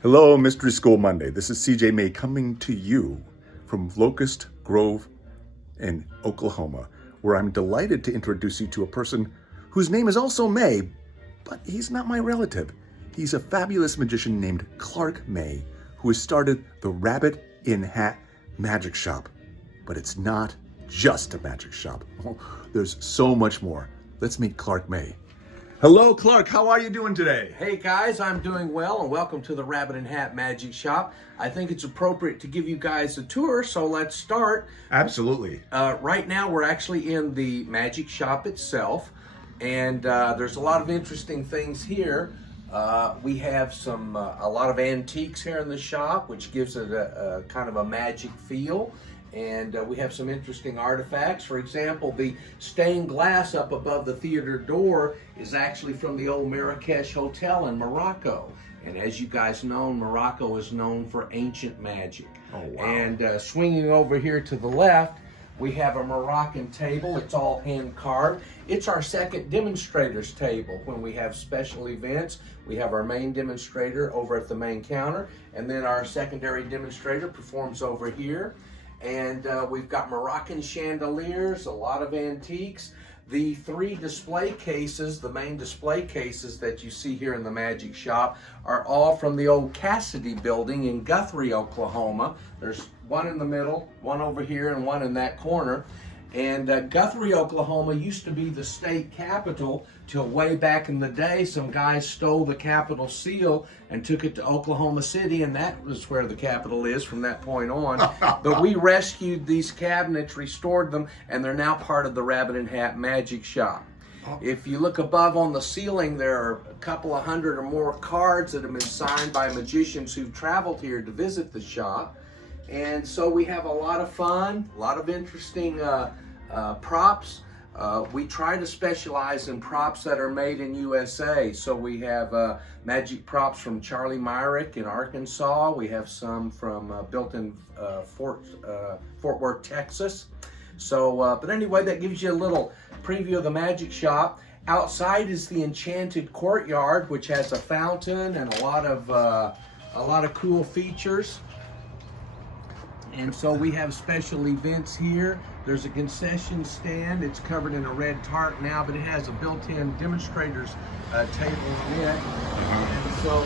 Hello, Mystery School Monday. This is CJ May coming to you from Locust Grove in Oklahoma, where I'm delighted to introduce you to a person whose name is also May, but he's not my relative. He's a fabulous magician named Clark May, who has started the Rabbit in Hat Magic Shop. But it's not just a magic shop. There's so much more. Let's meet Clark May. Hello, Clark. How are you doing today? Hey guys, I'm doing well and welcome to the Rabbit in Hat Magic Shop. I think it's appropriate to give you guys a tour, so let's start. Absolutely. Right now we're actually in the magic shop itself, and there's a lot of interesting things here. We have a lot of antiques here in the shop, which gives it a kind of a magic feel. And we have some interesting artifacts. For example, the stained glass up above the theater door is actually from the old Marrakesh Hotel in Morocco. And as you guys know, Morocco is known for ancient magic. Oh, wow. And swinging over here to the left, we have a Moroccan table. It's all hand carved. It's our second demonstrators table. When we have special events, we have our main demonstrator over at the main counter, and then our secondary demonstrator performs over here. And we've got Moroccan chandeliers, a lot of antiques. The three display cases, the main display cases that you see here in the magic shop, are all from the old Cassidy building in Guthrie, Oklahoma. There's one in the middle, one over here, and one in that corner. And Guthrie, Oklahoma used to be the state capital till way back in the day. Some guys stole the capital seal and took it to Oklahoma City, and that was where the capital is from that point on. But we rescued these cabinets, restored them, and they're now part of the Rabbit in Hat Magic Shop. If you look above on the ceiling, there are a couple of hundred or more cards that have been signed by magicians who've traveled here to visit the shop. And so we have a lot of fun, a lot of interesting props. We try to specialize in props that are made in USA. So we have magic props from Charlie Myrick in Arkansas. We have some from built in Fort Worth, Texas. So, but anyway, that gives you a little preview of the magic shop. Outside is the enchanted courtyard, which has a fountain and a lot of cool features. And so we have special events here. There's a concession stand. It's covered in a red tarp now, but it has a built-in demonstrators table in it. And so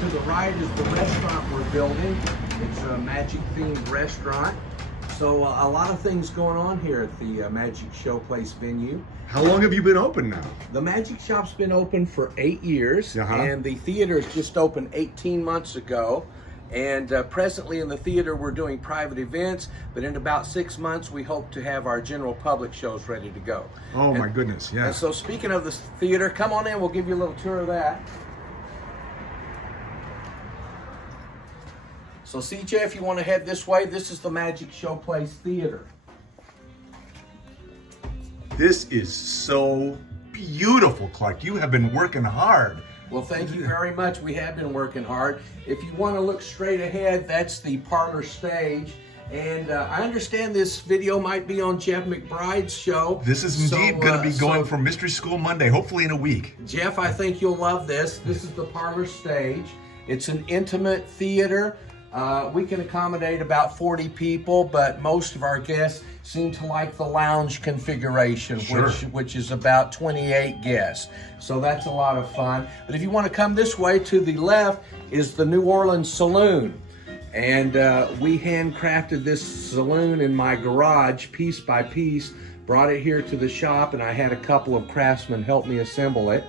to the right is the restaurant we're building. It's a magic-themed restaurant. So a lot of things going on here at the Magic Showplace venue. How long have you been open now? The Magic Shop's been open for 8 years, and the theater's just opened 18 months ago. And presently in the theater, we're doing private events, but in about 6 months, we hope to have our general public shows ready to go. Oh, my goodness, yeah. And so speaking of the theater, come on in, we'll give you a little tour of that. So CJ, if you want to head this way, this is the Magic Showplace Theater. This is so beautiful, Clark. You have been working hard. Well, thank you very much. We have been working hard. If you want to look straight ahead, that's the parlor stage. And I understand this video might be on Jeff McBride's show. This is indeed going to be going for Mystery School Monday, hopefully in a week. Jeff, I think you'll love this. This is the parlor stage. It's an intimate theater. We can accommodate about 40 people, but most of our guests seem to like the lounge configuration, Sure. which is about 28 guests. So that's a lot of fun. But if you want to come this way, to the left is the New Orleans Saloon. And we handcrafted this saloon in my garage, piece by piece, brought it here to the shop, and I had a couple of craftsmen help me assemble it.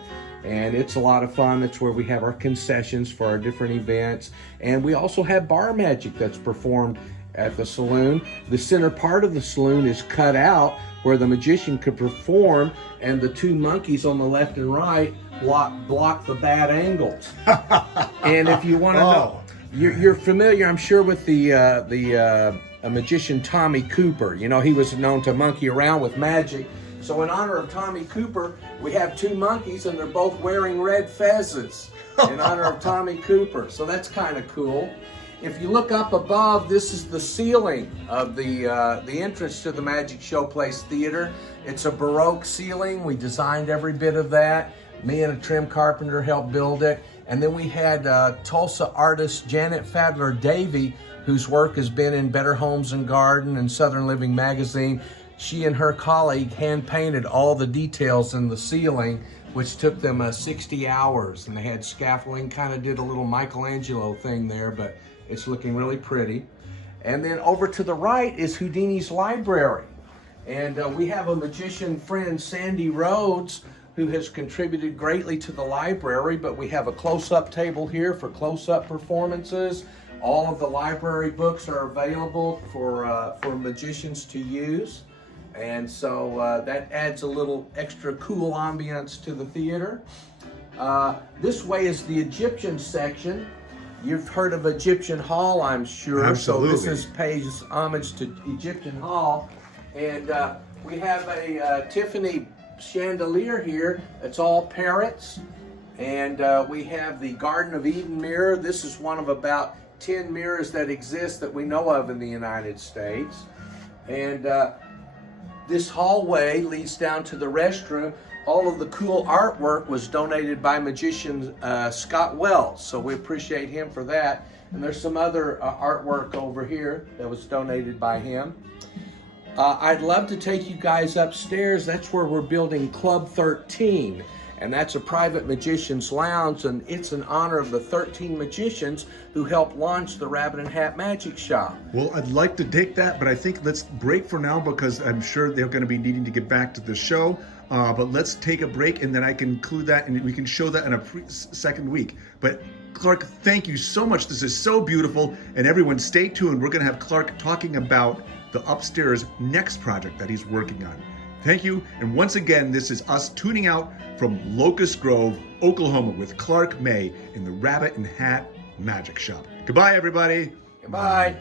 And it's a lot of fun. That's where we have our concessions for our different events. And we also have bar magic that's performed at the saloon. The center part of the saloon is cut out where the magician could perform, and the two monkeys on the left and right block the bad angles. And if you want to know, you're familiar, I'm sure, with the magician Tommy Cooper. You know, he was known to monkey around with magic. So in honor of Tommy Cooper, we have two monkeys, and they're both wearing red fezzes in honor of Tommy Cooper. So that's kind of cool. If you look up above, this is the ceiling of the entrance to the Magic Showplace Theater. It's a Baroque ceiling. We designed every bit of that. Me and a trim carpenter helped build it. And then we had Tulsa artist Janet Fadler Davey, whose work has been in Better Homes and Garden and Southern Living magazine. She and her colleague hand painted all the details in the ceiling, which took them 60 hours. And they had scaffolding, kind of did a little Michelangelo thing there, but it's looking really pretty. And then over to the right is Houdini's library. And we have a magician friend, Sandy Rhodes, who has contributed greatly to the library, but we have a close-up table here for close-up performances. All of the library books are available for magicians to use. And so that adds a little extra cool ambiance to the theater. This way is the Egyptian section. You've heard of Egyptian Hall, I'm sure. Absolutely. So this pays homage to Egyptian Hall. And we have a Tiffany chandelier here. It's all parrots. And we have the Garden of Eden mirror. This is one of about 10 mirrors that exist that we know of in the United States. And this hallway leads down to the restroom. All of the cool artwork was donated by magician Scott Wells, so we appreciate him for that. And there's some other artwork over here that was donated by him. I'd love to take you guys upstairs. That's where we're building Club 13, and that's a private magician's lounge, and it's in honor of the 13 magicians who helped launch the Rabbit and Hat Magic Shop. Well, I'd like to take that, but I think let's break for now because I'm sure they're going to be needing to get back to the show. But let's take a break, and then I can include that, and we can show that in a second week. But Clark, thank you so much. This is so beautiful, and everyone stay tuned. We're going to have Clark talking about the upstairs next project that he's working on. Thank you, and once again, this is us tuning out from Locust Grove, Oklahoma, with Clark May in the Rabbit and Hat Magic Shop. Goodbye, everybody. Goodbye.